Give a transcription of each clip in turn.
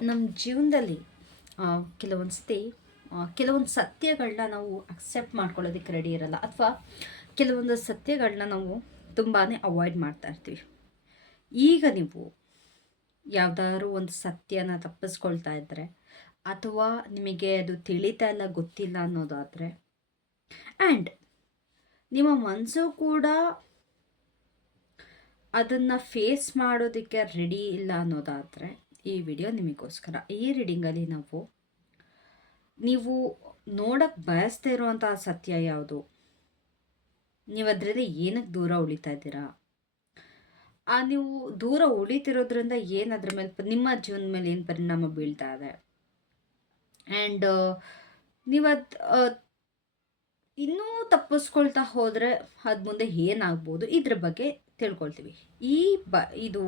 ನಮ್ಮ ಜೀವನದಲ್ಲಿ ಕೆಲವೊಂದು ಸತಿ ಕೆಲವೊಂದು ಸತ್ಯಗಳನ್ನ ನಾವು ಅಕ್ಸೆಪ್ಟ್ ಮಾಡ್ಕೊಳ್ಳೋದಕ್ಕೆ ರೆಡಿ ಇರಲ್ಲ. ಅಥವಾ ಕೆಲವೊಂದು ಸತ್ಯಗಳನ್ನ ನಾವು ತುಂಬಾ ಅವಾಯ್ಡ್ ಮಾಡ್ತಾ ಇರ್ತೀವಿ. ಈಗ ನೀವು ಯಾವುದಾದ್ರು ಒಂದು ಸತ್ಯನ ತಪ್ಪಿಸ್ಕೊಳ್ತಾ ಇದ್ದರೆ ಅಥವಾ ನಿಮಗೆ ಅದು ತಿಳಿತಾ ಇಲ್ಲ, ಗೊತ್ತಿಲ್ಲ ಅನ್ನೋದಾದರೆ ಆ್ಯಂಡ್ ನಿಮ್ಮ ಮನಸ್ಸು ಕೂಡ ಅದನ್ನು ಫೇಸ್ ಮಾಡೋದಕ್ಕೆ ರೆಡಿ ಇಲ್ಲ ಅನ್ನೋದಾದರೆ ಈ ವಿಡಿಯೋ ನಿಮಗೋಸ್ಕರ. ಈ ರೀಡಿಂಗಲ್ಲಿ ನಾವು, ನೀವು ನೋಡಕ್ಕೆ ಬಯಸ್ತಾ ಇರುವಂತಹ ಸತ್ಯ ಯಾವುದು? ನೀವು ಅದರಿಂದ ಏನಕ್ಕೆ ದೂರ ಉಳಿತಾ ಇದ್ದೀರಾ? ಆ ನೀವು ದೂರ ಉಳಿತಿರೋದ್ರಿಂದ ಏನು ಅದ್ರ ಮೇಲೆ ನಿಮ್ಮ ಜೀವನದ ಮೇಲೆ ಏನು ಪರಿಣಾಮ ಬೀಳ್ತಾ ಇದೆ? ಆ್ಯಂಡ್ ನೀವು ಅದು ಇನ್ನೂ ತಪ್ಪಿಸ್ಕೊಳ್ತಾ ಹೋದರೆ ಅದು ಮುಂದೆ ಏನಾಗ್ಬೋದು? ಇದ್ರ ಬಗ್ಗೆ ತಿಳ್ಕೊಳ್ತೀವಿ. ಈ ಬ, ಇದು,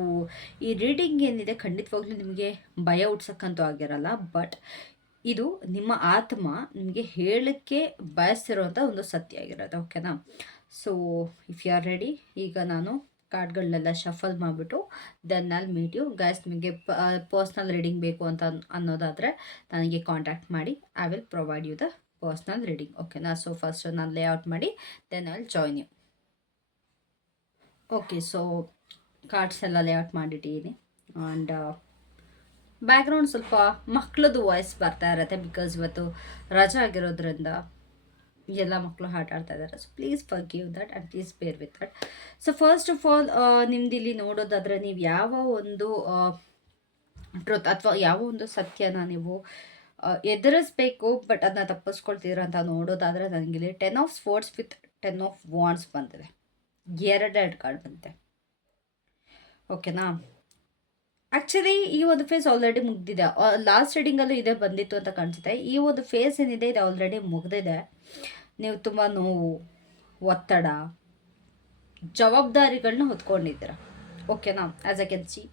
ಈ ರೀಡಿಂಗ್ ಏನಿದೆ ಖಂಡಿತವಾಗ್ಲೂ ನಿಮಗೆ ಭಯ ಹುಟ್ಸಕ್ಕಂತೂ ಆಗಿರಲ್ಲ ಬಟ್ ಇದು ನಿಮ್ಮ ಆತ್ಮ ನಿಮಗೆ ಹೇಳಕ್ಕೆ ಬಯಸ್ತಿರೋಂಥ ಒಂದು ಸತ್ಯ ಆಗಿರೋದು ಓಕೆನಾ so if you are ready ಈಗ ನಾನು ಕಾರ್ಡ್ಗಳನ್ನೆಲ್ಲ ಶಫಲ್ ಮಾಡಿಬಿಟ್ಟು ದೆನ್ ಅಲ್ಲಿ ಮೀಟ್ ಯು ಗೈಸ್ ನಿಮಗೆ ಪರ್ಸ್ನಲ್ ರೀಡಿಂಗ್ ಬೇಕು ಅಂತ ಅನ್- ಅನ್ನೋದಾದರೆ ನನಗೆ ಕಾಂಟ್ಯಾಕ್ಟ್ ಮಾಡಿ. I will provide you the personal reading ಓಕೆನಾ ಸೊ ಫಸ್ಟ್ ನಾನು ಲೇಔಟ್ ಮಾಡಿ then I join you okay so cards ಎಲ್ಲ ಲೇಔಟ್ ಮಾಡಿಟ್ಟಿದ್ದೀನಿ. ಆ್ಯಂಡ್ ಬ್ಯಾಕ್ಗ್ರೌಂಡ್ ಸ್ವಲ್ಪ ಮಕ್ಕಳದು ವಾಯ್ಸ್ ಬರ್ತಾ ಇರುತ್ತೆ ಬಿಕಾಸ್ ಇವತ್ತು ರಜೆ ಆಗಿರೋದ್ರಿಂದ ಎಲ್ಲ ಮಕ್ಕಳು ಆಟ ಆಡ್ತಾ ಇದ್ದಾರೆ so please forgive that and please bear with that so first of all ನಿಮ್ದು ಇಲ್ಲಿ ನೋಡೋದಾದರೆ ನೀವು ಯಾವ ಒಂದು ಟ್ರುತ್ ಅಥವಾ ಯಾವ ಒಂದು ಸತ್ಯನ ನೀವು ಎದುರಿಸ್ಬೇಕು, ಬಟ್ ಅದನ್ನ ತಪ್ಪಿಸ್ಕೊಳ್ತಿದ್ರು ಅಂತ ನೋಡೋದಾದರೆ ಇಲ್ಲಿ ten of swords with ten of wands ಬಂದಿದೆ ಎರಡೆರಡು ಕಾರ್ಡ್ ಬಂತೆ ಓಕೆನಾ ಆ್ಯಕ್ಚುಲಿ ಈ ಒಂದು ಫೇಸ್ ಆಲ್ರೆಡಿ ಮುಗ್ದಿದೆ. ಲಾಸ್ಟ್ ರೀಡಿಂಗಲ್ಲೂ ಇದೇ, ಬಂದಿತ್ತು ಅಂತ ಕಾಣಿಸುತ್ತೆ. ಈ ಒಂದು ಫೇಸ್ ಏನಿದೆ, ಇದು ಆಲ್ರೆಡಿ ಮುಗ್ದಿದೆ. ನೀವು ತುಂಬ ನೋವು, ಒತ್ತಡ ಜವಾಬ್ದಾರಿಗಳನ್ನ ಹೊತ್ಕೊಂಡಿದ್ದೀರ. ಓಕೆನಾ ಆ್ಯಸ್ ಎ ಕ್ಯಾನ್ ಸಿ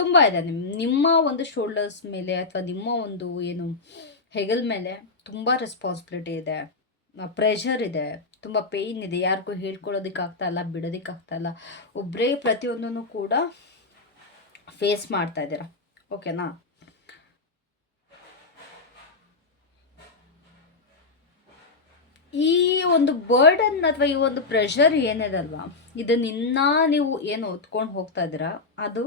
ತುಂಬ ಇದೆ. ನಿಮ್ಮ ನಿಮ್ಮ ಒಂದು ಶೋಲ್ಡರ್ಸ್ ಮೇಲೆ ಅಥವಾ ನಿಮ್ಮ ಒಂದು ಏನು ಹೆಗಲ್ ಮೇಲೆ ತುಂಬ ರೆಸ್ಪಾನ್ಸಿಬಿಲಿಟಿ ಇದೆ. ಪ್ರೆಷರ್ ಇದೆ. ತುಂಬ ಪೇಯ್ನ್ ಇದೆ. ಯಾರಿಗೂ ಹೇಳ್ಕೊಳ್ಳೋದಕ್ಕೆ ಆಗ್ತಾ ಇಲ್ಲ ಬಿಡೋದಕ್ಕೆ ಇಲ್ಲ. ಒಬ್ಬರೇ ಪ್ರತಿಯೊಂದನ್ನು ಕೂಡ ಫೇಸ್ ಮಾಡ್ತಾ ಇದ್ದೀರಾ? ಓಕೆನಾ ಈ ಒಂದು ಬರ್ಡನ್ ಅಥವಾ ಈ ಒಂದು ಪ್ರೆಷರ್ ಏನಿದಲ್ವಾ ಇದನ್ನಿನ್ನ ನೀವು ಏನು ಹೊತ್ಕೊಂಡು ಹೋಗ್ತಾ ಇದ್ದೀರಾ? ಅದು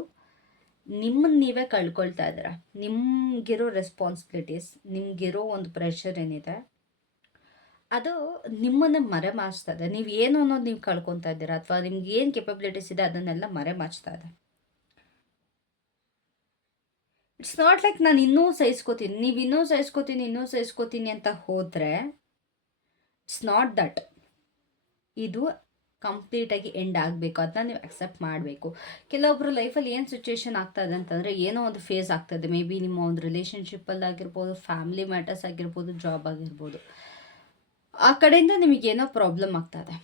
ನಿಮ್ಮನ್ನ ನೀವೇ ಕಳ್ಕೊಳ್ತಾ ಇದ್ದೀರ? ನಿಮ್ಗಿರೋ ರೆಸ್ಪಾನ್ಸಿಬಿಲಿಟೀಸ್ ನಿಮ್ಗಿರೋ ಒಂದು ಪ್ರೆಷರ್ ಏನಿದೆ, ಅದು ನಿಮ್ಮನ್ನು ಮರೆ ಮಾಚ್ತಾ ಇದೆ. ನೀವು ಏನು ಅನ್ನೋದು ನೀವು ಕಳ್ಕೊತಾ ಇದ್ದೀರಾ? ಅಥವಾ ನಿಮ್ಗೆ ಏನು ಕೆಪಬಿಲಿಟೀಸ್ ಇದೆ ಅದನ್ನೆಲ್ಲ ಮರೆ ಮಾಚ್ತಾ ಇದೆ. ಇಟ್ಸ್ ನಾಟ್ ಲೈಕ್ ನಾನು ಇನ್ನೂ ಸಹಿಸ್ಕೋತೀನಿ. ನೀವು ಇನ್ನೂ ಸಹಿಸ್ಕೋತೀನಿ ಇನ್ನೂ ಸಹಿಸ್ಕೋತೀನಿ ಅಂತ ಹೋದರೆ ಇಟ್ಸ್ ನಾಟ್ ದಟ್ ಇದು ಕಂಪ್ಲೀಟಾಗಿ ಎಂಡ್ ಆಗಬೇಕು ಅದನ್ನ ನೀವು ಅಕ್ಸೆಪ್ಟ್ ಮಾಡಬೇಕು. ಕೆಲವೊಬ್ಬರು ಲೈಫಲ್ಲಿ ಏನು ಸಿಚುವೇಶನ್ ಆಗ್ತಾ ಇದೆ ಅಂತಂದರೆ ಏನೋ ಒಂದು ಫೇಸ್ ಆಗ್ತದೆ ಮೇ ಬಿ ನಿಮ್ಮ ಒಂದು ರಿಲೇಷನ್ಶಿಪ್ಪಲ್ಲಿ ಆಗಿರ್ಬೋದು ಫ್ಯಾಮಿಲಿ ಮ್ಯಾಟರ್ಸ್ ಆಗಿರ್ಬೋದು ಜಾಬ್ ಆಗಿರ್ಬೋದು. ಆ ಕಡೆಯಿಂದ ನಿಮಗೇನೋ ಪ್ರಾಬ್ಲಮ್ ಆಗ್ತಾ ಇದೆ.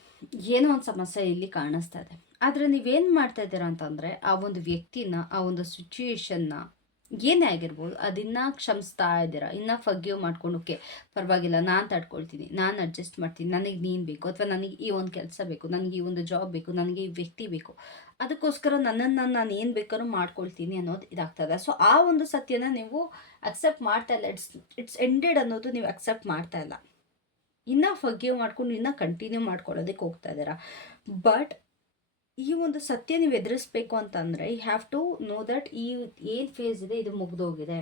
ಏನೋ ಒಂದು ಸಮಸ್ಯೆ ಇಲ್ಲಿ ಕಾಣಿಸ್ತಾ ಇದೆ. ಆದರೆ ನೀವೇನು ಮಾಡ್ತಾ ಇದ್ದೀರಾ ಅಂತಂದರೆ ಆ ಒಂದು ವ್ಯಕ್ತಿನ, ಆ ಒಂದು ಸಿಚುಯೇಷನ್ನ ಏನೇ ಆಗಿರ್ಬೋದು, ಅದನ್ನ ಕ್ಷಮಿಸ್ತಾ ಇದ್ದೀರಾ? ಇನ್ನು ಫಗ್ಯೂ ಮಾಡ್ಕೊಂಡು ಓಕೆ ಪರವಾಗಿಲ್ಲ, ನಾನು ತಡ್ಕೊಳ್ತೀನಿ, ನಾನು ಅಡ್ಜಸ್ಟ್ ಮಾಡ್ತೀನಿ, ನನಗೆ ನೀನು ಬೇಕು ಅಥವಾ ನನಗೆ ಈ ಒಂದು ಕೆಲಸ ಬೇಕು, ನನಗೆ ಈ ಒಂದು ಜಾಬ್ ಬೇಕು, ನನಗೆ ಈ ವ್ಯಕ್ತಿ ಬೇಕು, ಅದಕ್ಕೋಸ್ಕರ ನನ್ನನ್ನು ನಾನು ಏನು ಬೇಕಾದ್ರೂ ಮಾಡ್ಕೊಳ್ತೀನಿ ಅನ್ನೋದು ಇದಾಗ್ತದೆ ಸೊ ಆ ಒಂದು ಸತ್ಯನ ನೀವು ಅಕ್ಸೆಪ್ಟ್ ಮಾಡ್ತಾ ಇಲ್ಲ. ಇಟ್ಸ್ ಇಟ್ಸ್ ಎಂಡೆಡ್ ಅನ್ನೋದು ನೀವು ಅಕ್ಸೆಪ್ಟ್ ಮಾಡ್ತಾ ಇಲ್ಲ. ಇನ್ನೂ ಫಗ್ಯೂ ಮಾಡ್ಕೊಂಡು ಇನ್ನೂ ಕಂಟಿನ್ಯೂ ಮಾಡ್ಕೊಳ್ಳೋದಕ್ಕೆ ಹೋಗ್ತಾ ಇದ್ದೀರಾ. ಬಟ್ ಈ ಒಂದು ಸತ್ಯ ನೀವು ಎದುರಿಸ್ಬೇಕು ಅಂತಂದರೆ you have to know that ಈ ಏನು ಫೇಸ್ ಇದೆ, ಇದು ಮುಗ್ದೋಗಿದೆ.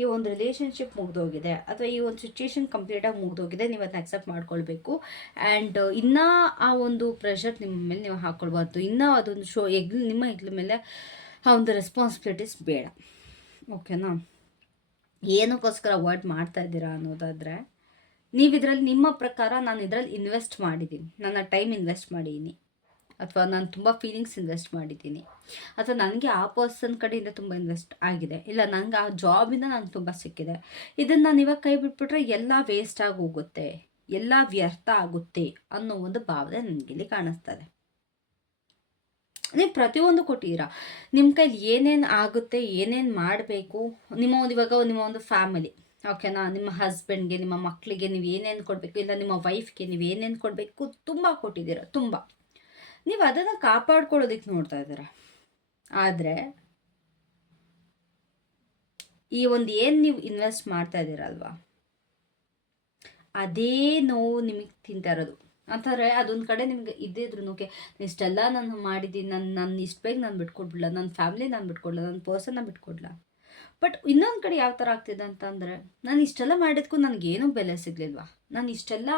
ಈ ಒಂದು ರಿಲೇಷನ್ಶಿಪ್ ಮುಗ್ದೋಗಿದೆ, ಅಥವಾ ಈ ಒಂದು ಸಿಚುಯೇಷನ್ ಕಂಪ್ಲೀಟಾಗಿ ಮುಗ್ದೋಗಿದೆ, ನೀವು ಅದನ್ನ ಅಕ್ಸೆಪ್ಟ್ ಮಾಡ್ಕೊಳ್ಬೇಕು. ಆ್ಯಂಡ್ ಇನ್ನೂ ಆ ಒಂದು ಪ್ರೆಷರ್ ನಿಮ್ಮ ಮೇಲೆ ನೀವು ಹಾಕ್ಕೊಳ್ಬಾರ್ದು ಇನ್ನೂ ಅದೊಂದು ಶೋ ಎಗ್ಲು ನಿಮ್ಮ ಹೆಗ್ಲ ಮೇಲೆ ಆ ಒಂದು ರೆಸ್ಪಾನ್ಸಿಬಿಲಿಟೀಸ್ ಬೇಡ. ಓಕೆನಾ ಏನಕ್ಕೋಸ್ಕರ ಅವಾಯ್ಡ್ ಮಾಡ್ತಾ ಇದ್ದೀರಾ ಅನ್ನೋದಾದರೆ ನೀವು ಇದರಲ್ಲಿ ನಿಮ್ಮ ಪ್ರಕಾರ ನಾನು ಇದರಲ್ಲಿ ಇನ್ವೆಸ್ಟ್ ಮಾಡಿದ್ದೀನಿ ನನ್ನ ಟೈಮ್ ಇನ್ವೆಸ್ಟ್ ಮಾಡಿದ್ದೀನಿ ಅಥವಾ ನಾನು ತುಂಬ ಫೀಲಿಂಗ್ಸ್ ಇನ್ವೆಸ್ಟ್ ಮಾಡಿದ್ದೀನಿ. ಅಥವಾ ನನಗೆ ಆ ಪರ್ಸನ್ ಕಡೆಯಿಂದ ತುಂಬ ಇನ್ವೆಸ್ಟ್ ಆಗಿದೆ. ಇಲ್ಲ ನನಗೆ ಆ ಜಾಬಿಂದ ನಾನು ತುಂಬ ಸಿಕ್ಕಿದೆ. ಇದನ್ನು ನಾನು ಇವಾಗ ಕೈ ಬಿಟ್ಬಿಟ್ರೆ ಎಲ್ಲ ವೇಸ್ಟ್ ಆಗಿ ಹೋಗುತ್ತೆ. ಎಲ್ಲ ವ್ಯರ್ಥ ಆಗುತ್ತೆ ಅನ್ನೋ ಒಂದು ಭಾವನೆ ನನಗೆ ಇಲ್ಲಿ ಕಾಣಿಸ್ತದೆ. ನೀವು ಪ್ರತಿಯೊಂದು ಕೊಟ್ಟಿದ್ದೀರಾ? ನಿಮ್ಮ ಕೈಲಿ ಏನೇನು ಆಗುತ್ತೆ, ಏನೇನು ಮಾಡಬೇಕು? ನಿಮ್ಮ ಒಂದು ಇವಾಗ ನಿಮ್ಮ ಒಂದು ಫ್ಯಾಮಿಲಿ ಓಕೆನಾ ನಿಮ್ಮ ಹಸ್ಬೆಂಡ್ಗೆ ನಿಮ್ಮ ಮಕ್ಕಳಿಗೆ ನೀವು ಏನೇನು ಕೊಡಬೇಕು? ಇಲ್ಲ, ನಿಮ್ಮ ವೈಫ್ಗೆ ನೀವು ಏನೇನು ಕೊಡಬೇಕು? ತುಂಬ ಕೊಟ್ಟಿದ್ದೀರ, ತುಂಬ. ನೀವು ಅದನ್ನು ಕಾಪಾಡ್ಕೊಳ್ಳೋದಕ್ಕೆ ನೋಡ್ತಾ ಇದ್ದೀರ? ಆದರೆ, ಈ ಒಂದು ಏನು ನೀವು ಇನ್ವೆಸ್ಟ್ ಮಾಡ್ತಾ ಇದ್ದೀರಲ್ವಾ ಅದೇ ನೋವು ನಿಮಗೆ ತಿಂತಾ ಇರೋದು. ಅಂತಾರೆ, ಅದೊಂದು ಕಡೆ ನಿಮ್ಗೆ ಇದ್ದಿದ್ರು ಓಕೆ ಇಷ್ಟೆಲ್ಲ ನಾನು ಮಾಡಿದ್ದೀನಿ ನನ್ನ ನನ್ನ ಇಷ್ಟು ಬೇಗ ನಾನು ಬಿಟ್ಕೊಡ್ಬಿಡ್ಲ? ನನ್ನ ಫ್ಯಾಮಿಲಿ ನಾನು ಬಿಟ್ಕೊಡ್ಲ? ನನ್ನ ಪರ್ಸನ್ನ ಬಿಟ್ಕೊಡ್ಲ? ಬಟ್ ಇನ್ನೊಂದು ಕಡೆ ಯಾವ ಥರ ಆಗ್ತಿದೆ ಅಂತಂದರೆ, ನಾನು ಇಷ್ಟೆಲ್ಲ ಮಾಡಿದ್ಕೂ ನನಗೇನೂ ಬೆಲೆ ಸಿಗಲಿಲ್ವಾ? ನಾನು ಇಷ್ಟೆಲ್ಲ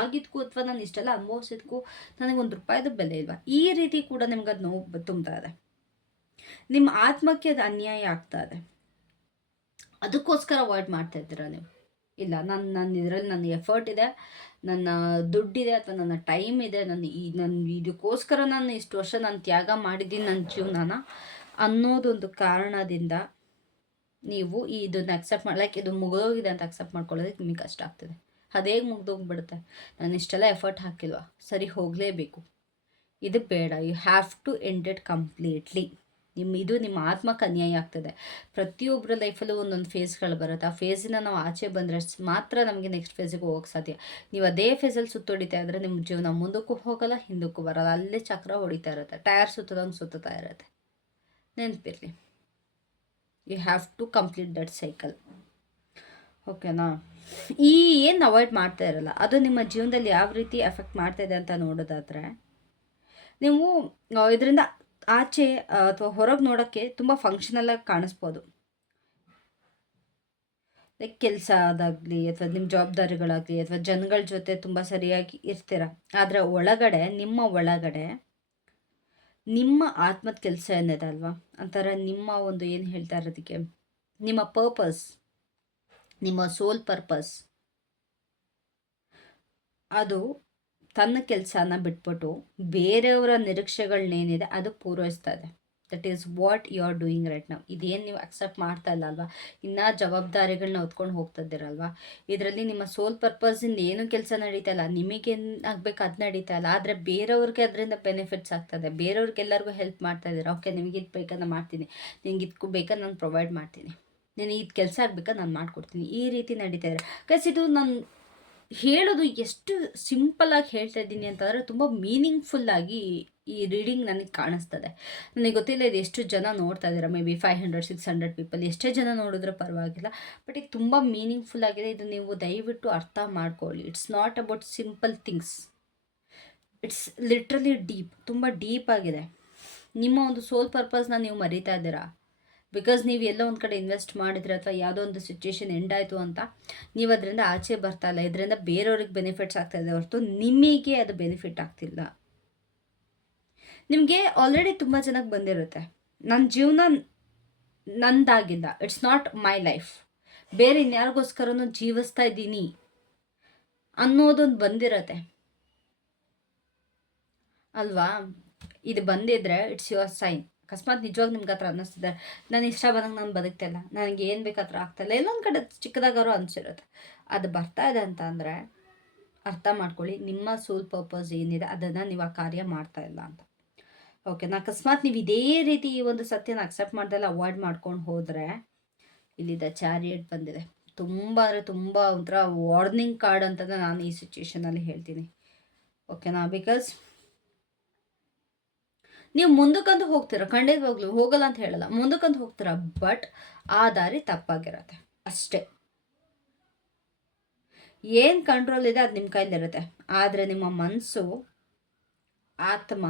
ಆಗಿದ್ಕೂ ಅಥವಾ ನಾನು ಇಷ್ಟೆಲ್ಲ ಅನುಭವಿಸಿದ್ಕೂ ನನಗೊಂದು ರೂಪಾಯಿದು ಬೆಲೆ ಇಲ್ವಾ? ಈ ರೀತಿ ಕೂಡ ನಿಮ್ಗೆ ಅದು ನೋವು ತುಂಬ್ತಾ ಇದೆ. ನಿಮ್ಮ ಆತ್ಮಕ್ಕೆ ಅದು ಅನ್ಯಾಯ ಆಗ್ತಾ ಇದೆ. ಅದಕ್ಕೋಸ್ಕರ ಅವಾಯ್ಡ್ ಮಾಡ್ತಾ ಇದ್ದೀರಾ ನೀವು? ಇಲ್ಲ ನನ್ನ ನನ್ನ ಇದರಲ್ಲಿ ನನ್ನ ಎಫರ್ಟ್ ಇದೆ, ನನ್ನ ದುಡ್ಡಿದೆ ಅಥವಾ ನನ್ನ ಟೈಮ್ ಇದೆ, ನನ್ನ ಈ ನನ್ನ ಇದಕ್ಕೋಸ್ಕರ ನಾನು ಇಷ್ಟು ವರ್ಷ ನಾನು ತ್ಯಾಗ ಮಾಡಿದ್ದೀನಿ ನನ್ನ ಜೀವನನ ಅನ್ನೋದೊಂದು ಕಾರಣದಿಂದ ನೀವು ಇದನ್ನು ಅಕ್ಸೆಪ್ಟ್ ಮಾಡಿ ಲೈಕ್ ಇದು ಮುಗಿದೋಗಿದೆ ಅಂತ ಅಕ್ಸೆಪ್ಟ್ ಮಾಡ್ಕೊಳ್ಳೋದಕ್ಕೆ ನಿಮಗೆ ಕಷ್ಟ ಆಗ್ತದೆ. ಅದೇಗೆ ಮುಗ್ದೋಗ್ಬಿಡುತ್ತೆ? ನಾನು ಇಷ್ಟೆಲ್ಲ ಎಫರ್ಟ್ ಹಾಕಿಲ್ವಾ? ಸರಿ, ಹೋಗಲೇಬೇಕು. ಇದು ಬೇಡ. You have to end it completely ನಿಮ್ಮ ಇದು ನಿಮ್ಮ ಆತ್ಮಕ್ಕೆ ಅನ್ಯಾಯ ಆಗ್ತದೆ. ಪ್ರತಿಯೊಬ್ಬರ ಲೈಫಲ್ಲೂ ಒಂದೊಂದು ಫೇಸ್ಗಳು ಬರುತ್ತೆ. ಆ ಫೇಸಿನ ನಾವು ಆಚೆ ಬಂದರೆ ಮಾತ್ರ ನಮಗೆ ನೆಕ್ಸ್ಟ್ ಫೇಸಿಗೆ ಹೋಗೋಕೆ ಸಾಧ್ಯ. ನೀವು ಅದೇ ಫೇಸಲ್ಲಿ ಸುತ್ತೊಡಿತಾ ಇದ್ದರೆ ನಿಮ್ಮ ಜೀವನ ಮುಂದಕ್ಕೂ ಹೋಗಲ್ಲ, ಹಿಂದಕ್ಕೂ ಬರಲ್ಲ. ಅಲ್ಲೇ ಚಕ್ರ ಹೊಡಿತಾ ಇರುತ್ತೆ. ಟೈರ್ ಸುತ್ತದಂಗೆ ಸುತ್ತತಾ ಇರುತ್ತೆ. ನೆನಪಿರಲಿ. You have to complete that cycle ಓಕೆನಾ ಈ ಏನು ಅವಾಯ್ಡ್ ಮಾಡ್ತಾ ಇರಲ್ಲ, ಅದು ನಿಮ್ಮ ಜೀವನದಲ್ಲಿ ಯಾವ ರೀತಿ ಎಫೆಕ್ಟ್ ಮಾಡ್ತಾ ಇದೆ ಅಂತ ನೋಡೋದಾದರೆ, ನೀವು ಇದರಿಂದ ಆಚೆ ಅಥವಾ ಹೊರಗೆ ನೋಡೋಕ್ಕೆ ತುಂಬ ಫಂಕ್ಷನಲ್ಲಾಗಿ ಕಾಣಿಸ್ಬೋದು. ಲೈಕ್ ಕೆಲಸ ಅದಾಗಲಿ, ಅಥವಾ ನಿಮ್ಮ ಜವಾಬ್ದಾರಿಗಳಾಗಲಿ, ಅಥವಾ ಜನಗಳ ಜೊತೆ ತುಂಬ ಸರಿಯಾಗಿ ಇರ್ತೀರ, ಆದರೆ ಒಳಗಡೆ, ನಿಮ್ಮ ಒಳಗಡೆ ನಿಮ್ಮ ಆತ್ಮದ ಕೆಲಸ ಏನಿದೆ ಅಲ್ವಾ ಅಂತರ ನಿಮ್ಮ ಒಂದು ಏನು ಹೇಳ್ತಾ ಇರೋದಕ್ಕೆ? ನಿಮ್ಮ ಪರ್ಪಸ್ ನಿಮ್ಮ ಸೋಲ್ ಪರ್ಪಸ್ ಅದು ತನ್ನ ಕೆಲಸನ ಬಿಟ್ಬಿಟ್ಟು ಬೇರೆಯವರ ನಿರೀಕ್ಷೆಗಳನ್ನೇನಿದೆ ಅದು ಪೂರೈಸ್ತಾ ಇದೆ. That is what you are doing right ನಾವು ಇದೇನು ನೀವು ಅಕ್ಸೆಪ್ಟ್ ಮಾಡ್ತಾ ಇಲ್ಲ ಅಲ್ವಾ? ಇನ್ನೂ ಜವಾಬ್ದಾರಿಗಳನ್ನ ಹೊತ್ಕೊಂಡು ಹೋಗ್ತಾ ಇದ್ದೀರಲ್ವಾ ಇದರಲ್ಲಿ ನಿಮ್ಮ ಸೋಲ್ ಪರ್ಪಸಿಂದ ಏನು ಕೆಲಸ ನಡೀತಾ ಇಲ್ಲ. ನಿಮಗೇನು ಆಗಬೇಕು ಅದು ನಡೀತಾ ಇಲ್ಲ. ಆದರೆ ಬೇರೆಯವ್ರಿಗೆ ಅದರಿಂದ ಬೆನಿಫಿಟ್ಸ್ ಆಗ್ತದೆ ಬೇರೆಯವ್ರಿಗೆಲ್ಲರಿಗೂ ಹೆಲ್ಪ್ ಮಾಡ್ತಾ ಇದ್ದೀರಾ? ಓಕೆ ನಿಮಗೆ ಇದು ಬೇಕಾ ಮಾಡ್ತೀನಿ. ನಿಮ್ಗೆ ಇದಕ್ಕೂ ಬೇಕಾ ನಾನು ಪ್ರೊವೈಡ್ ಮಾಡ್ತೀನಿ. ನೀನು ಇದು ಕೆಲಸ ಆಗ್ಬೇಕಾ ನಾನು ಮಾಡಿಕೊಡ್ತೀನಿ. ಈ ರೀತಿ ನಡೀತಾ ಇದೆ. ಕಸ್ ಇದು ನಾನು ಹೇಳೋದು ಎಷ್ಟು ಸಿಂಪಲ್ಲಾಗಿ ಹೇಳ್ತಾ ಇದ್ದೀನಿ ಅಂತಂದರೆ ತುಂಬ ಮೀನಿಂಗ್ಫುಲ್ಲಾಗಿ ಈ ರೀಡಿಂಗ್ ನನಗೆ ಕಾಣಿಸ್ತದೆ. ನನಗೆ ಗೊತ್ತಿಲ್ಲ ಇದು ಎಷ್ಟು ಜನ ನೋಡ್ತಾ ಇದ್ದಾರೆ? Maybe five hundred six hundred people ಎಷ್ಟೇ ಜನ ನೋಡಿದ್ರೆ ಪರವಾಗಿಲ್ಲ. ಬಟ್ ಇದು ತುಂಬ ಮೀನಿಂಗ್ಫುಲ್ ಆಗಿದೆ. ಇದು ನೀವು ದಯವಿಟ್ಟು ಅರ್ಥ ಮಾಡ್ಕೊಳ್ಳಿ. It's not about simple things it's literally deep ತುಂಬ ಡೀಪ್ ಆಗಿದೆ. ನಿಮ್ಮ ಒಂದು ಸೋಲ್ ಪರ್ಪಸ್ನ ನೀವು ಮರಿತಾ ಇದ್ದೀರಾ? ಬಿಕಾಸ್ ನೀವು ಎಲ್ಲೋ ಒಂದು ಕಡೆ ಇನ್ವೆಸ್ಟ್ ಮಾಡಿದ್ರೆ ಅಥವಾ ಯಾವುದೋ ಒಂದು ಸಿಚುವೇಶನ್ ಎಂಡ್ ಆಯಿತು ಅಂತ ನೀವು ಅದರಿಂದ ಆಚೆ ಬರ್ತಾ ಇಲ್ಲ. ಇದರಿಂದ ಬೇರೆಯವ್ರಿಗೆ ಬೆನಿಫಿಟ್ಸ್ ಆಗ್ತಾ ಇದೆ ಹೊರತು ನಿಮಗೆ ಅದು ಬೆನಿಫಿಟ್ ಆಗ್ತಿಲ್ಲ. ನಿಮಗೆ ಆಲ್ರೆಡಿ ತುಂಬ ಜನಕ್ಕೆ ಬಂದಿರುತ್ತೆ. ನನ್ನ ಜೀವನ ನಂದಾಗಿಲ್ಲ. ಇಟ್ಸ್ ನಾಟ್ ಮೈ ಲೈಫ್ ಬೇರೆ ಇನ್ಯಾರಿಗೋಸ್ಕರನೂ ಜೀವಿಸ್ತಾ ಇದ್ದೀನಿ ಅನ್ನೋದೊಂದು ಬಂದಿರತ್ತೆ. ಅಲ್ವಾ? ಇದು ಬಂದಿದ್ರೆ ಇಟ್ಸ್ ಯುವರ್ ಸೈನ್ ಅಕಸ್ಮಾತ್ ನಿಜವಾಗಿ ನಿಮ್ಗೆ ಹತ್ರ ಅನ್ನಿಸ್ತಿದೆ. ನಾನು ಇಷ್ಟ ಬಂದಂಗೆ ನಾನು ಬದುಕ್ತಿಲ್ಲ ನನಗೆ ಏನು ಬೇಕಾದ್ರೂ ಆಗ್ತಾಯಿಲ್ಲ ಎಲ್ಲೊಂದು ಕಡೆ ಚಿಕ್ಕದಾಗಾರು ಅನಿಸಿರುತ್ತೆ. ಅದು ಬರ್ತಾ ಇದೆ ಅಂತ ಅಂದರೆ ಅರ್ಥ ಮಾಡ್ಕೊಳ್ಳಿ. ನಿಮ್ಮ ಸೋಲ್ ಪರ್ಪಸ್ ಏನಿದೆ ಅದನ್ನು ನೀವು ಆ ಕಾರ್ಯ ಮಾಡ್ತಾ ಇಲ್ಲ ಅಂತ. ಓಕೆನಾ ಅಕಸ್ಮಾತ್ ನೀವು ಇದೇ ರೀತಿ ಈ ಒಂದು ಸತ್ಯನ ಅಕ್ಸೆಪ್ಟ್ ಮಾಡ್ದಲ್ಲ ಅವಾಯ್ಡ್ ಮಾಡ್ಕೊಂಡು ಹೋದರೆ, ಇಲ್ಲಿದ್ದ ಚಾರಿಯೇಟ್ ಬಂದಿದೆ. ತುಂಬ ಅಂದರೆ ತುಂಬ ಒಂಥರ ವಾರ್ನಿಂಗ್ ಕಾರ್ಡ್ ಅಂತ ನಾನು ಈ ಸಿಚುವೇಶನಲ್ಲಿ ಹೇಳ್ತೀನಿ. ಓಕೆನಾ ಬಿಕಾಸ್ ನೀವು ಮುಂದಕ್ಕಂತೂ ಹೋಗ್ತೀರ, ಖಂಡಿತವಾಗ್ಲು ಹೋಗಲ್ಲ ಅಂತ ಹೇಳಲ್ಲ, ಮುಂದಕ್ಕಂತ ಹೋಗ್ತೀರ ಬಟ್ ಆ ದಾರಿ ತಪ್ಪಾಗಿರತ್ತೆ, ಅಷ್ಟೇ. ಏನು ಕಂಟ್ರೋಲ್ ಇದೆ ಅದು ನಿಮ್ಮ ಕೈಲಿರುತ್ತೆ, ಆದರೆ ನಿಮ್ಮ ಮನಸ್ಸು ಆತ್ಮ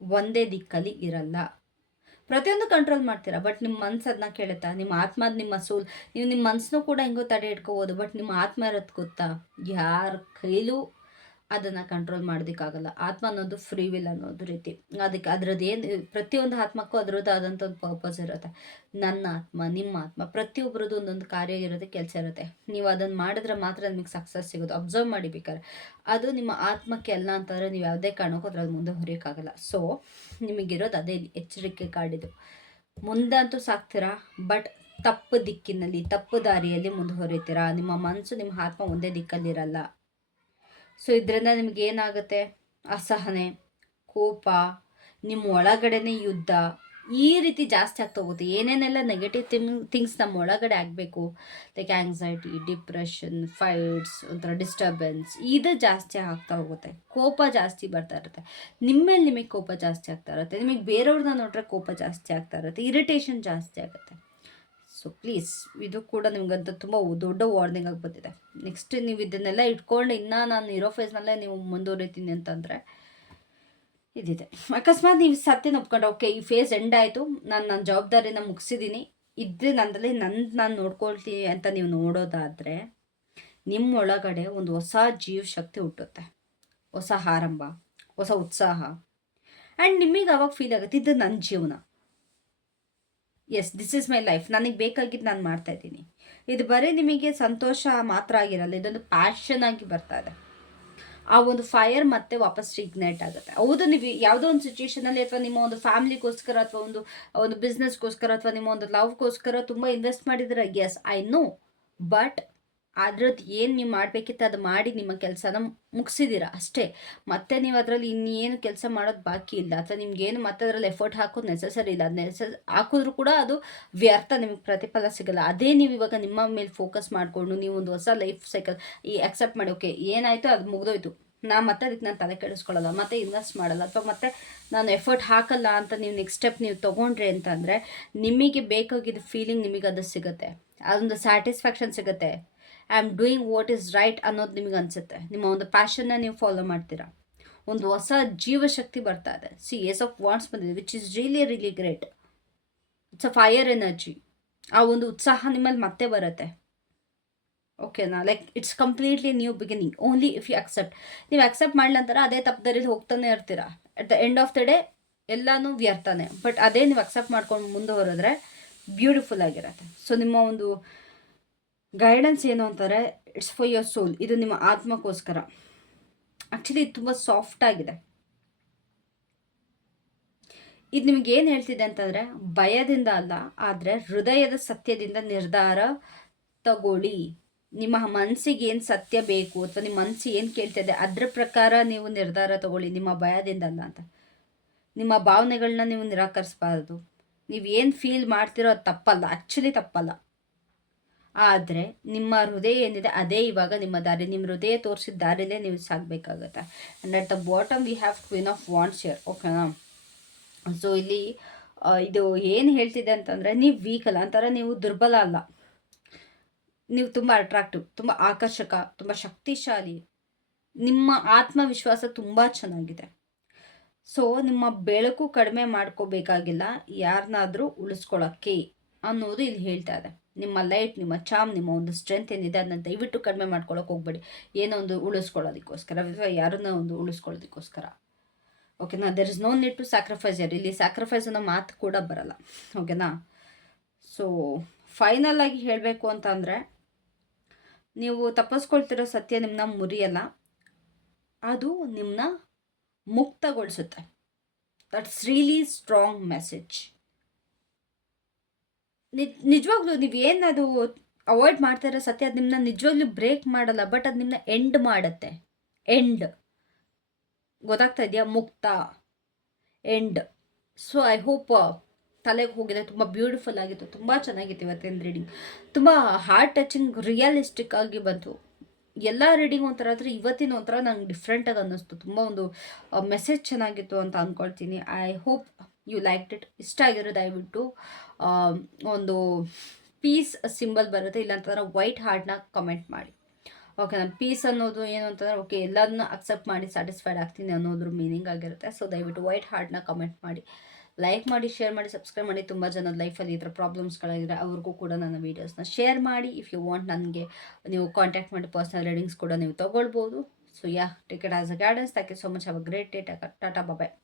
ಒಂದೇ ದಿಕ್ಕಲ್ಲಿ ಇರಲ್ಲ. ಪ್ರತಿಯೊಂದು ಕಂಟ್ರೋಲ್ ಮಾಡ್ತೀರಾ? ಬಟ್ ನಿಮ್ಮ ಮನ್ಸು ಅದನ್ನ ಕೇಳುತ್ತಾ? ನಿಮ್ಮ ಆತ್ಮ ನಿಮ್ಮ ಸೋಲ್ ನೀವು ನಿಮ್ಮ ಮನಸ್ಸನ್ನು ಕೂಡ ಹೆಂಗೋ ತಡೆ ಇಟ್ಕೋಬೋದು ಬಟ್ ನಿಮ್ಮ ಆತ್ಮ ಇರೋದು ಗೊತ್ತಾ? ಯಾರ ಕೈಲೂ ಅದನ್ನು ಕಂಟ್ರೋಲ್ ಮಾಡೋದಕ್ಕಾಗಲ್ಲ. ಆತ್ಮ ಅನ್ನೋದು ಫ್ರೀ ವಿಲ್ ಅನ್ನೋದು ರೀತಿ. ಅದಕ್ಕೆ ಅದರದ್ದು ಏನು, ಪ್ರತಿಯೊಂದು ಆತ್ಮಕ್ಕೂ ಅದರದ್ದು ಆದಂಥ ಒಂದು ಪರ್ಪಸ್ ಇರುತ್ತೆ. ನನ್ನ ಆತ್ಮ, ನಿಮ್ಮ ಆತ್ಮ ಪ್ರತಿಯೊಬ್ಬರದ್ದು ಒಂದೊಂದು ಕಾರ್ಯ ಇರೋದಕ್ಕೆ ಕೆಲಸ ಇರುತ್ತೆ. ನೀವು ಅದನ್ನು ಮಾಡಿದ್ರೆ ಮಾತ್ರ ನಿಮಗೆ ಸಕ್ಸಸ್ ಸಿಗೋದು. ಅಬ್ಸರ್ವ್ ಮಾಡಿ ಬೇಕಾದ್ರೆ ಅದು ನಿಮ್ಮ ಆತ್ಮಕ್ಕೆ ಅಲ್ಲ ಅಂತಂದರೆ ನೀವು ಯಾವುದೇ ಕಾರಣಕ್ಕೂ ಅದ್ರಲ್ಲಿ ಮುಂದೆ ಹೊರೆಯೋಕ್ಕಾಗಲ್ಲ. ಸೊ ನಿಮಗಿರೋದು ಅದೇ ಎಚ್ಚರಿಕೆ ಕಾಡಿದು ಮುಂದಂತೂ ಸಾಕ್ತೀರಾ? ಬಟ್ ತಪ್ಪು ದಿಕ್ಕಿನಲ್ಲಿ, ತಪ್ಪು ದಾರಿಯಲ್ಲಿ ಮುಂದುವರಿತೀರಾ ನಿಮ್ಮ ಮನಸ್ಸು ನಿಮ್ಮ ಆತ್ಮ ಒಂದೇ ದಿಕ್ಕಲ್ಲಿರಲ್ಲ. ಸೊ ಇದರಿಂದ ನಿಮ್ಗೆ ಏನಾಗುತ್ತೆ? ಅಸಹನೆ, ಕೋಪ, ನಿಮ್ಮ ಒಳಗಡೆನೆ ಯುದ್ಧ, ಈ ರೀತಿ ಜಾಸ್ತಿ ಆಗ್ತಾ ಹೋಗುತ್ತೆ. ಏನೇನೆಲ್ಲ ನೆಗೆಟಿವ್ ಥಿಂಗ್ ಥಿಂಗ್ಸ್ ನಮ್ಮ ಒಳಗಡೆ ಆಗಬೇಕು? ಲೈಕ್ ಆ್ಯಂಗ್ಸೈಟಿ ಡಿಪ್ರೆಷನ್ ಫೈಟ್ಸ್ ಒಂಥರ ಡಿಸ್ಟರ್ಬೆನ್ಸ್ ಇದು ಜಾಸ್ತಿ ಆಗ್ತಾ ಹೋಗುತ್ತೆ. ಕೋಪ ಜಾಸ್ತಿ ಬರ್ತಾ ಇರುತ್ತೆ. ನಿಮ್ಮಲ್ಲಿ ನಿಮಗೆ ಕೋಪ ಜಾಸ್ತಿ ಆಗ್ತಾ ಇರುತ್ತೆ. ನಿಮಗೆ ಬೇರೆಯವ್ರನ್ನ ನೋಡ್ರೆ ಕೋಪ ಜಾಸ್ತಿ ಆಗ್ತಾ ಇರುತ್ತೆ. ಇರಿಟೇಷನ್ ಜಾಸ್ತಿ ಆಗುತ್ತೆ. ಸೊ ಪ್ಲೀಸ್ ಇದು ಕೂಡ ನಿಮ್ಗಂತ ತುಂಬ ದೊಡ್ಡ ವಾರ್ನಿಂಗ್ ಆಗಿ ಬಂದಿದೆ. ನೆಕ್ಸ್ಟ್ ನೀವು ಇದನ್ನೆಲ್ಲ ಇಟ್ಕೊಂಡು ಇನ್ನೂ ನಾನು ಇರೋ ಫೇಸ್ನಲ್ಲೇ ನೀವು ಮುಂದುವರಿತೀನಿ ಅಂತಂದರೆ ಇದಿದೆ. ಅಕಸ್ಮಾತ್ ನೀವು ಸತ್ಯನ ಒಪ್ಕೊಂಡು ಓಕೆ ಈ ಫೇಸ್ ಎಂಡ್ ಆಯಿತು, ನಾನು ನನ್ನ ಜವಾಬ್ದಾರಿನ ಮುಗಿಸಿದ್ದೀನಿ ಇದ್ದರೆ ನನ್ನಲ್ಲಿ ನನ್ನ ನಾನು ನೋಡ್ಕೊಳ್ತೀನಿ ಅಂತ ನೀವು ನೋಡೋದಾದರೆ ನಿಮ್ಮ ಒಳಗಡೆ ಒಂದು ಹೊಸ ಜೀವ ಶಕ್ತಿ ಹುಟ್ಟುತ್ತೆ. ಹೊಸ ಆರಂಭ, ಹೊಸ ಉತ್ಸಾಹ. ಆ್ಯಂಡ್ ನಿಮಗೆ ಅವಾಗ ಫೀಲ್ ಆಗುತ್ತೆ, ಇದು ನನ್ನ ಜೀವನ. Yes this is my life ನನಗೆ ಬೇಕಾಗಿದ್ದು ನಾನು ಮಾಡ್ತಾ ಇದ್ದೀನಿ. ಇದು ಬರೀ ನಿಮಗೆ ಸಂತೋಷ ಮಾತ್ರ ಆಗಿರಲ್ಲ, ಇದೊಂದು ಪ್ಯಾಷನ್ ಆಗಿ ಬರ್ತಾ ಇದೆ. ಆ ಒಂದು ಫೈರ್ ಮತ್ತೆ ವಾಪಸ್ ಇಗ್ನೈಟ್ ಆಗುತ್ತೆ. ಹೌದು, ನೀವು ಯಾವುದೋ ಒಂದು ಸಿಚುವೇಶನಲ್ಲಿ ಅಥವಾ ನಿಮ್ಮ ಒಂದು ಫ್ಯಾಮಿಲಿಗೋಸ್ಕರ ಅಥವಾ ಒಂದು ಒಂದು ಬಿಸ್ನೆಸ್ಗೋಸ್ಕರ ಅಥವಾ ನಿಮ್ಮ ಒಂದು ಲವ್ಗೋಸ್ಕರ ತುಂಬ ಇನ್ವೆಸ್ಟ್ ಮಾಡಿದ್ರೆ ಎಸ್ ಐ ನೋ ಬಟ್ ಅದ್ರದ್ದು ಏನು ನೀವು ಮಾಡಬೇಕಿತ್ತು ಅದು ಮಾಡಿ ನಿಮ್ಮ ಕೆಲಸನ ಮುಗಿಸಿದ್ದೀರ ಅಷ್ಟೇ. ಮತ್ತೆ ನೀವು ಅದರಲ್ಲಿ ಇನ್ನೇನು ಕೆಲಸ ಮಾಡೋದು ಬಾಕಿ ಇಲ್ಲ. ಅಥವಾ ನಿಮ್ಗೇನು ಮತ್ತೆ ಅದರಲ್ಲಿ ಎಫರ್ಟ್ ಹಾಕೋದು ನೆಸಸರಿ ಇಲ್ಲ. ಅದು ನೆಸ ಹಾಕಿದ್ರು ಕೂಡ ಅದು ವ್ಯರ್ಥ, ನಿಮಗೆ ಪ್ರತಿಫಲ ಸಿಗಲ್ಲ. ಅದೇ ನೀವು ಇವಾಗ ನಿಮ್ಮ ಮೇಲೆ ಫೋಕಸ್ ಮಾಡಿಕೊಂಡು ನೀವು ಒಂದು ಹೊಸ ಲೈಫ್ ಸೈಕಲ್ ಈ ಅಕ್ಸೆಪ್ಟ್ ಮಾಡಿ ಓಕೆ ಏನಾಯಿತು ಅದು ಮುಗಿದೋಯ್ತು. ನಾ ಮತ್ತೆ ಅದಕ್ಕೆ ನಾನು ತಲೆ ಕೆಡಿಸ್ಕೊಳ್ಳಲ್ಲ, ಮತ್ತೆ ಇನ್ವೆಸ್ಟ್ ಮಾಡಲ್ಲ. ಅಥವಾ ಮತ್ತೆ ನಾನು ಎಫರ್ಟ್ ಹಾಕಲ್ಲ ಅಂತ ನೀವು ನೆಕ್ಸ್ಟ್ ಸ್ಟೆಪ್ ನೀವು ತೊಗೊಂಡ್ರಿ ಅಂತಂದರೆ ನಿಮಗೆ ಬೇಕಾಗಿದ್ದ ಫೀಲಿಂಗ್ ನಿಮಗೆ ಅದು ಸಿಗುತ್ತೆ. ಅದೊಂದು ಸ್ಯಾಟಿಸ್ಫ್ಯಾಕ್ಷನ್ ಸಿಗುತ್ತೆ. I am doing what is right ಅನ್ನೋದು ನಿಮಗೆ ಅನಿಸುತ್ತೆ. ನಿಮ್ಮ ಒಂದು ಪ್ಯಾಷನ್ನ ನೀವು ಫಾಲೋ ಮಾಡ್ತೀರಾ. ಒಂದು ಹೊಸ ಜೀವಶಕ್ತಿ ಬರ್ತಾ ಇದೆ. ಸಿ ಎಸ್ ಆಫ್ ವಾಂಟ್ಸ್ ಬಂದಿದೆ which is really really great it's a fire energy ಆ ಒಂದು ಉತ್ಸಾಹ ನಿಮ್ಮಲ್ಲಿ ಮತ್ತೆ ಬರುತ್ತೆ. ಓಕೆನಾ like it's completely new beginning only if you accept ನೀವು ಅಕ್ಸೆಪ್ಟ್ ನಂತರ ಅದೇ ತಪ್ಪದಲ್ಲಿ ಹೋಗ್ತಾನೆ ಇರ್ತೀರಾ. At the end of the day ಎಲ್ಲನೂ ವ್ಯರ್ಥನೇ ಬಟ್ ಅದೇ ನೀವು ಅಕ್ಸೆಪ್ಟ್ ಮಾಡ್ಕೊಂಡು ಮುಂದೆ ಬ್ಯೂಟಿಫುಲ್ ಆಗಿರುತ್ತೆ. ಸೊ ನಿಮ್ಮ ಒಂದು ಗೈಡೆನ್ಸ್ ಏನು ಅಂತಾರೆ ಇಟ್ಸ್ ಫಾರ್ ಯುವರ್ ಸೋಲ್ ಇದು ನಿಮ್ಮ ಆತ್ಮಕ್ಕೋಸ್ಕರ. ಆ್ಯಕ್ಚುಲಿ ಇದು ತುಂಬ ಸಾಫ್ಟ್ ಆಗಿದೆ. ಇದು ನಿಮ್ಗೆ ಏನು ಹೇಳ್ತಿದೆ ಅಂತಂದರೆ, ಭಯದಿಂದ ಅಲ್ಲ, ಆದರೆ ಹೃದಯದ ಸತ್ಯದಿಂದ ನಿರ್ಧಾರ ತಗೊಳ್ಳಿ. ನಿಮ್ಮ ಮನಸ್ಸಿಗೆ ಏನು ಸತ್ಯ ಬೇಕು ಅಥವಾ ನಿಮ್ಮ ಮನಸ್ಸು ಏನು ಕೇಳ್ತಿದೆ, ಅದ್ರ ಪ್ರಕಾರ ನೀವು ನಿರ್ಧಾರ ತಗೊಳ್ಳಿ. ನಿಮ್ಮ ಭಯದಿಂದ ಅಲ್ಲ ಅಂತ. ನಿಮ್ಮ ಭಾವನೆಗಳನ್ನ ನೀವು ನಿರಾಕರಿಸಬಾರ್ದು. ನೀವು ಏನು ಫೀಲ್ ಮಾಡ್ತಿರೋ ಅದು ತಪ್ಪಲ್ಲ. ಆ್ಯಕ್ಚುಲಿ ತಪ್ಪಲ್ಲ. ಆದರೆ ನಿಮ್ಮ ಹೃದಯ ಏನಿದೆ ಅದೇ ಇವಾಗ ನಿಮ್ಮ ದಾರಿ. ನಿಮ್ಮ ಹೃದಯ ತೋರಿಸಿದ ದಾರಿಲೇ ನೀವು ಸಾಗಬೇಕಾಗತ್ತೆ and at the bottom we have queen of wands here ಓಕೆನಾ ಸೊ ಇಲ್ಲಿ ಇದು ಏನು ಹೇಳ್ತಿದೆ ಅಂತಂದರೆ ನೀವು ವೀಕ್ ಅಲ್ಲ ಅಂತಾರೆ ನೀವು ದುರ್ಬಲ ಅಲ್ಲ. ನೀವು ತುಂಬ ಅಟ್ರಾಕ್ಟಿವ್ ತುಂಬ ಆಕರ್ಷಕ, ತುಂಬ ಶಕ್ತಿಶಾಲಿ. ನಿಮ್ಮ ಆತ್ಮವಿಶ್ವಾಸ ತುಂಬ ಚೆನ್ನಾಗಿದೆ. ಸೊ ನಿಮ್ಮ ಬೆಳಕು ಕಡಿಮೆ ಮಾಡ್ಕೋಬೇಕಾಗಿಲ್ಲ ಯಾರನ್ನಾದರೂ ಉಳಿಸ್ಕೊಳ್ಳೋಕ್ಕೆ ಅನ್ನೋದು ಇಲ್ಲಿ ಹೇಳ್ತಾ ಇದೆ. ನಿಮ್ಮ ಲೈಟ್ ನಿಮ್ಮ ಚಾಮ್ ನಿಮ್ಮ ಒಂದು ಸ್ಟ್ರೆಂತ್ ಏನಿದೆ ಅದನ್ನ ದಯವಿಟ್ಟು ಕಡಿಮೆ ಮಾಡ್ಕೊಳ್ಳೋಕೆ ಹೋಗ್ಬೇಡಿ. ಏನೋ ಒಂದು ಉಳಿಸ್ಕೊಳ್ಳೋದಕ್ಕೋಸ್ಕರ ಅಥವಾ ಯಾರನ್ನ ಒಂದು ಉಳಿಸ್ಕೊಳ್ಳೋದಕ್ಕೋಸ್ಕರ. ಓಕೆನಾ there is no need to sacrifice ಯಾರು ಇಲ್ಲಿ ಸ್ಯಾಕ್ರಿಫೈಸ್ ಅನ್ನೋ ಮಾತು ಕೂಡ ಬರಲ್ಲ. ಓಕೆನಾ ಸೊ ಫೈನಲ್ ಆಗಿ ಹೇಳಬೇಕು ಅಂತ ನೀವು ತಪ್ಪಿಸ್ಕೊಳ್ತಿರೋ ಸತ್ಯ ನಿಮ್ಮನ್ನ ಮುರಿಯಲ್ಲ. ಅದು ನಿಮ್ಮನ್ನ ಮುಕ್ತಗೊಳಿಸುತ್ತೆ. ದಟ್ಸ್ ರಿಯಲಿ ಸ್ಟ್ರಾಂಗ್ ಮೆಸೇಜ್ ನಿಜವಾಗ್ಲೂ ನೀವು ಏನದು ಅವಾಯ್ಡ್ ಮಾಡ್ತಾ ಸತ್ಯ, ಅದು ನಿಮ್ಮನ್ನ ನಿಜವಾಗ್ಲೂ ಬ್ರೇಕ್ ಮಾಡಲ್ಲ ಬಟ್ ಅದು ನಿಮ್ಮನ್ನ ಎಂಡ್ ಮಾಡುತ್ತೆ. ಎಂಡ್ ಗೊತ್ತಾಗ್ತಾ ಇದೆಯಾ? ಮುಕ್ತ. ಎಂಡ್ ಸೊ ಐ ಹೋಪ್ ತಲೆಗೆ ಹೋಗಿದೆ, ತುಂಬ ಬ್ಯೂಟಿಫುಲ್ ಆಗಿತ್ತು, ತುಂಬ ಚೆನ್ನಾಗಿತ್ತು ಇವತ್ತಿನ ರೀಡಿಂಗ್ ತುಂಬ ಹಾರ್ಟ್ ಟಚಿಂಗ್ ರಿಯಲಿಸ್ಟಿಕ್ ಆಗಿ ಬಂತು. ಎಲ್ಲ ರೀಡಿಂಗ್ ಒಂಥರ, ಆದರೆ ಇವತ್ತಿನ ಒಂಥರ ನಂಗೆ ಡಿಫ್ರೆಂಟಾಗಿ ಅನ್ನಿಸ್ತು. ತುಂಬ ಒಂದು ಮೆಸೇಜ್ ಚೆನ್ನಾಗಿತ್ತು ಅಂತ ಅಂದ್ಕೊಳ್ತೀನಿ I hope you like it ಇಷ್ಟ ಆಗಿರೋ ದಯವಿಟ್ಟು ಒಂದು ಪೀಸ್ ಸಿಂಬಲ್ ಬರುತ್ತೆ. ಇಲ್ಲಾಂತಂದ್ರೆ ವೈಟ್ ಹಾರ್ಟ್ನ ಕಮೆಂಟ್ ಮಾಡಿ. ಓಕೆ ನಾನು ಪೀಸ್ ಅನ್ನೋದು ಏನು ಅಂತಂದ್ರೆ ಓಕೆ ಎಲ್ಲದನ್ನ ಅಕ್ಸೆಪ್ಟ್ ಮಾಡಿ ಸ್ಯಾಟಿಸ್ಫೈಡ್ ಆಗ್ತೀನಿ ಅನ್ನೋದ್ರ ಮೀನಿಂಗ್ ಆಗಿರುತ್ತೆ. ಸೊ ದಯವಿಟ್ಟು ವೈಟ್ ಹಾರ್ಟ್ನ ಕಮೆಂಟ್ ಮಾಡಿ. ಲೈಕ್ ಮಾಡಿ ಶೇರ್ ಮಾಡಿ ಸಬ್ಸ್ಕ್ರೈಬ್ ಮಾಡಿ. ತುಂಬ ಜನದ ಲೈಫಲ್ಲಿ ಈ ಥರ ಪ್ರಾಬ್ಲಮ್ಸ್ಗಳಿದ್ರೆ ಅವ್ರಿಗೂ ಕೂಡ ನನ್ನ ವೀಡಿಯೋಸ್ನ ಶೇರ್ ಮಾಡಿ. ಇಫ್ ಯು ವಾಂಟ್ ನನಗೆ, ನೀವು ಕಾಂಟ್ಯಾಕ್ಟ್ ಮಾಡಿ ಪರ್ಸ್ನಲ್ ರೀಡಿಂಗ್ಸ್ ಕೂಡ ನೀವು ತೊಗೊಳ್ಬೋದು. So yeah ticket as a gardens thank you so much have a great day tata bye bye